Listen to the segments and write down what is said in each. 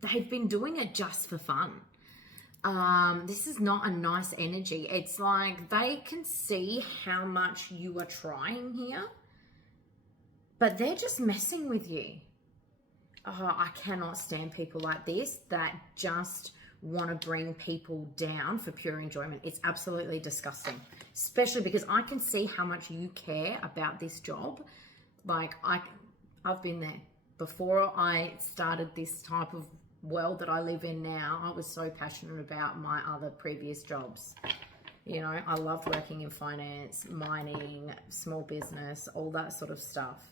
they've been doing it just for fun. This is not a nice energy. It's like they can see how much you are trying here, but they're just messing with you. Oh, I cannot stand people like this that just want to bring people down for pure enjoyment. It's absolutely disgusting, especially because I can see how much you care about this job. Like I've been there before I started this type of world that I live in now. I was so passionate about my other previous jobs. You know, I loved working in finance, mining, small business, all that sort of stuff.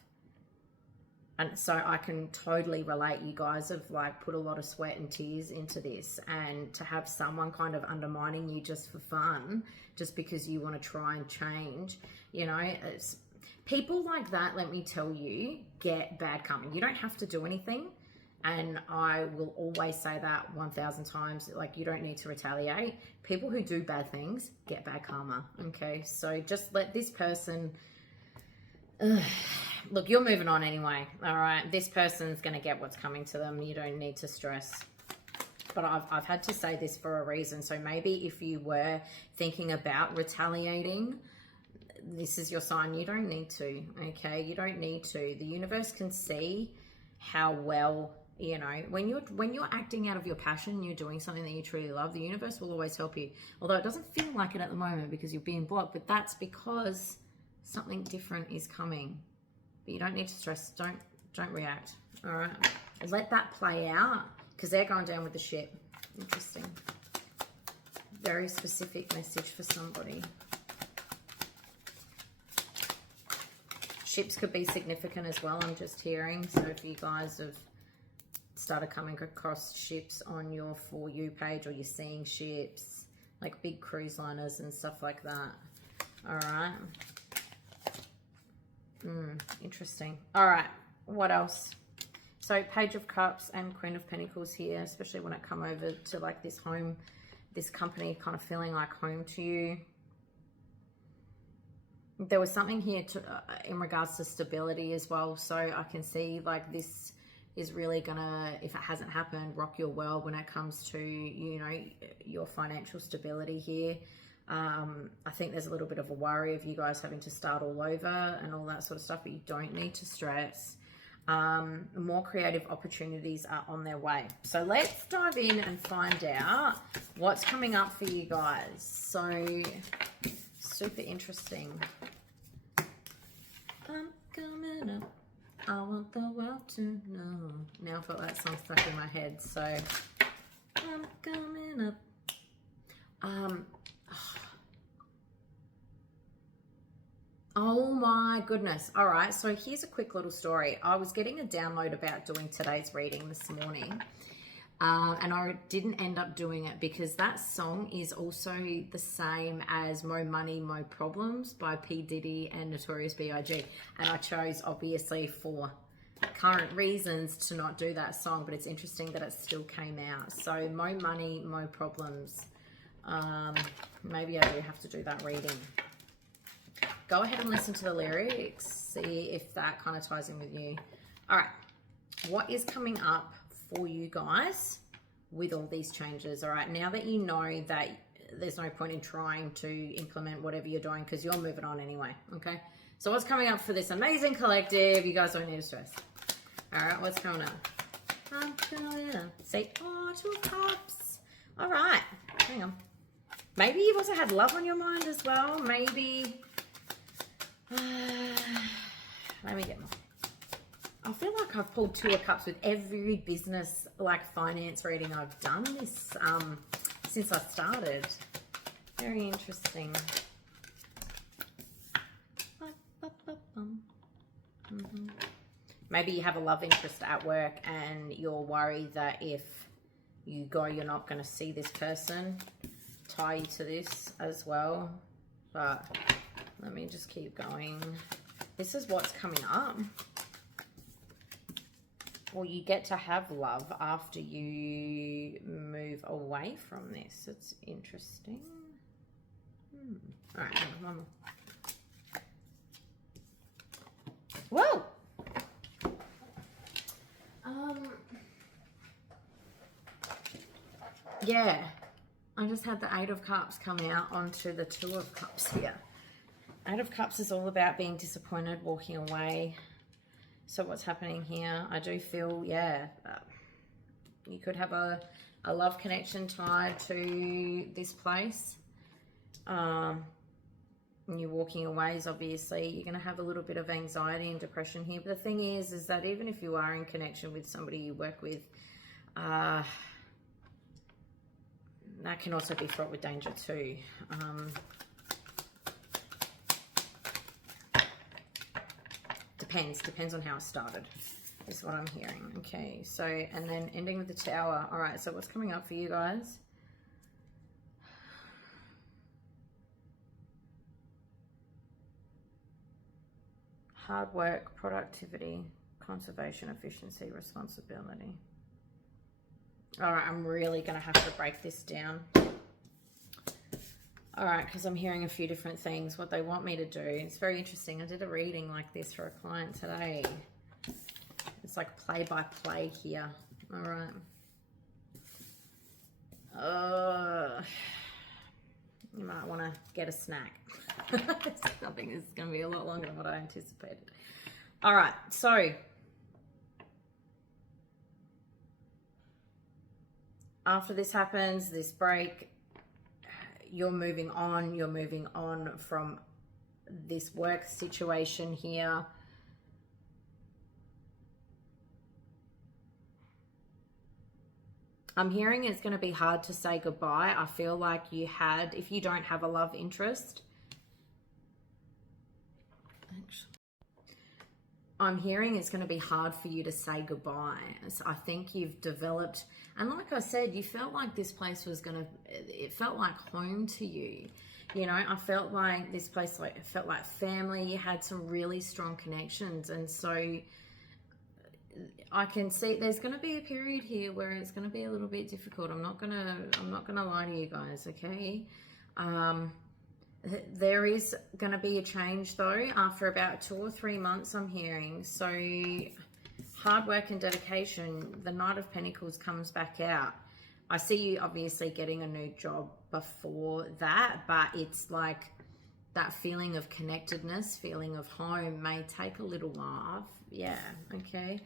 And so I can totally relate. You guys have like put a lot of sweat and tears into this, and to have someone kind of undermining you just for fun, just because you want to try and change, you know, people like that, let me tell you, get bad karma. You don't have to do anything. And I will always say that 1,000 times, like you don't need to retaliate. People who do bad things get bad karma. Okay. So just let this person, look, you're moving on anyway. All right. This person's going to get what's coming to them. You don't need to stress. But I've had to say this for a reason. So maybe if you were thinking about retaliating, this is your sign. You don't need to. Okay. You don't need to. The universe can see how well, you know, when you're acting out of your passion, you're doing something that you truly love, the universe will always help you. Although it doesn't feel like it at the moment because you're being blocked, but that's because something different is coming. But you don't need to stress. Don't react. All right. Let that play out because they're going down with the ship. Interesting. Very specific message for somebody. Ships could be significant as well, I'm just hearing. So if you guys have started coming across ships on your For You page, or you're seeing ships, like big cruise liners and stuff like that. All right. Interesting. All right. What else? So Page of Cups and Queen of Pentacles here, especially when it come over to like this home, this company kind of feeling like home to you. There was something here to, in regards to stability as well. So I can see like this is really gonna, if it hasn't happened, rock your world when it comes to, you know, your financial stability here. I think there's a little bit of a worry of you guys having to start all over and all that sort of stuff, but you don't need to stress. More creative opportunities are on their way. So let's dive in and find out what's coming up for you guys. So super interesting. I'm coming up. I want the world to know. Now I've got that song stuck in my head. So I'm coming up. Oh my goodness. All right. So here's a quick little story. I was getting a download about doing today's reading this morning. And I didn't end up doing it because that song is also the same as Mo Money, Mo Problems by P. Diddy and Notorious B.I.G. And I chose, obviously, for current reasons to not do that song, but it's interesting that it still came out. So Mo Money, Mo Problems. Maybe I do have to do that reading. Go ahead and listen to the lyrics. See if that kind of ties in with you. All right. What is coming up for you guys with all these changes? All right, now that you know that there's no point in trying to implement whatever you're doing because you're moving on anyway. Okay, so what's coming up for this amazing collective? You guys don't need to stress. All right, what's coming up? I'm gonna say, oh, 2 of Cups. All right, hang on. Maybe you've also had love on your mind as well. Maybe let me get more. I feel like I've pulled 2 of Cups with every business, like finance reading I've done this since I started. Very interesting. Maybe you have a love interest at work and you're worried that if you go, you're not going to see this person. Tie you to this as well. But let me just keep going. This is what's coming up. Well, you get to have love after you move away from this. It's interesting. All right, one more. Whoa! yeah, I just had the Eight of Cups come out onto the Two of Cups here. Eight of Cups is all about being disappointed, walking away. So what's happening here? I do feel, yeah, you could have a love connection tied to this place. And you're walking away is obviously, you're going to have a little bit of anxiety and depression here. But the thing is that even if you are in connection with somebody you work with, that can also be fraught with danger too. Depends on how it started, is what I'm hearing. Okay, so, and then ending with the Tower. All right, so what's coming up for you guys? Hard work, productivity, conservation, efficiency, responsibility. All right, I'm really going to have to break this down. All right, because I'm hearing a few different things, what they want me to do. It's very interesting. I did a reading like this for a client today. It's like play-by-play here. All right. You might want to get a snack. I think this is going to be a lot longer than what I anticipated. All right, so after this happens, this break, you're moving on from this work situation here. I'm hearing it's going to be hard to say goodbye. I feel like you had, if you don't have a love interest, I'm hearing it's going to be hard for you to say goodbye. So I think you've developed, and like I said, you felt like this place was going to, it felt like home to you. You know, I felt like this place, like, it felt like family. You had some really strong connections. And so I can see there's going to be a period here where it's going to be a little bit difficult. I'm not going to lie to you guys. Okay. There is going to be a change though after about 2 or 3 months, I'm hearing. So hard work and dedication, the Knight of Pentacles comes back out. I see you obviously getting a new job before that, but it's like that feeling of connectedness, feeling of home may take a little while. Yeah, okay.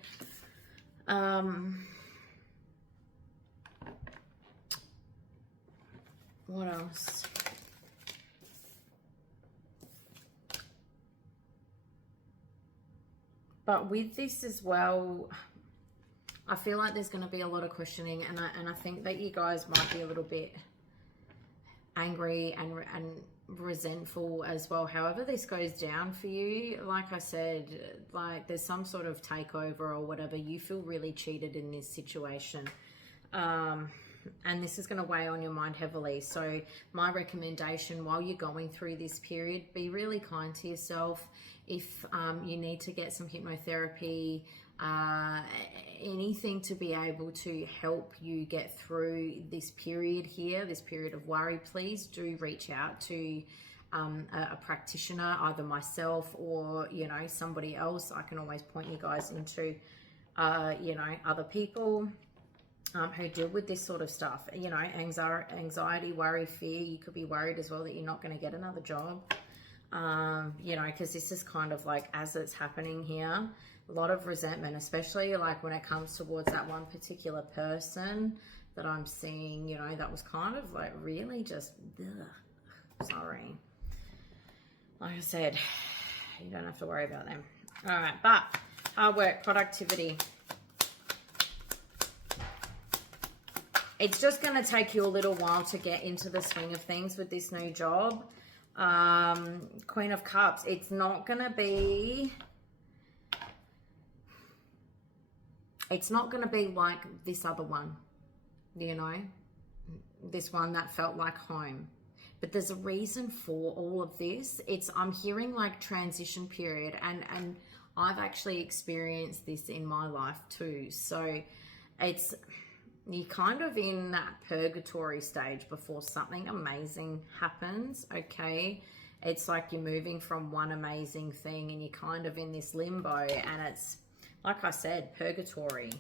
What else? But with this as well, I feel like there's going to be a lot of questioning, and I think that you guys might be a little bit angry and resentful as well. However this goes down for you, like I said, like there's some sort of takeover or whatever. You feel really cheated in this situation. And this is going to weigh on your mind heavily. So my recommendation while you're going through this period, be really kind to yourself. If you need to get some hypnotherapy, anything to be able to help you get through this period here, this period of worry, please do reach out to a practitioner, either myself or, you know, somebody else. I can always point you guys into, you know, other people who deal with this sort of stuff. You know, anxiety, worry, fear. You could be worried as well that you're not going to get another job. You know, because this is kind of like, as it's happening here, a lot of resentment, especially like when it comes towards that one particular person that I'm seeing, you know, that was kind of like really just, ugh, sorry. Like I said, you don't have to worry about them. All right, but hard work, productivity. It's just going to take you a little while to get into the swing of things with this new job. Queen of Cups, it's not going to be like this other one, you know, this one that felt like home. But there's a reason for all of this. I'm hearing like transition period, and I've actually experienced this in my life too. So you're kind of in that purgatory stage before something amazing happens, okay? It's like you're moving from one amazing thing and you're kind of in this limbo, and it's, like I said, purgatory.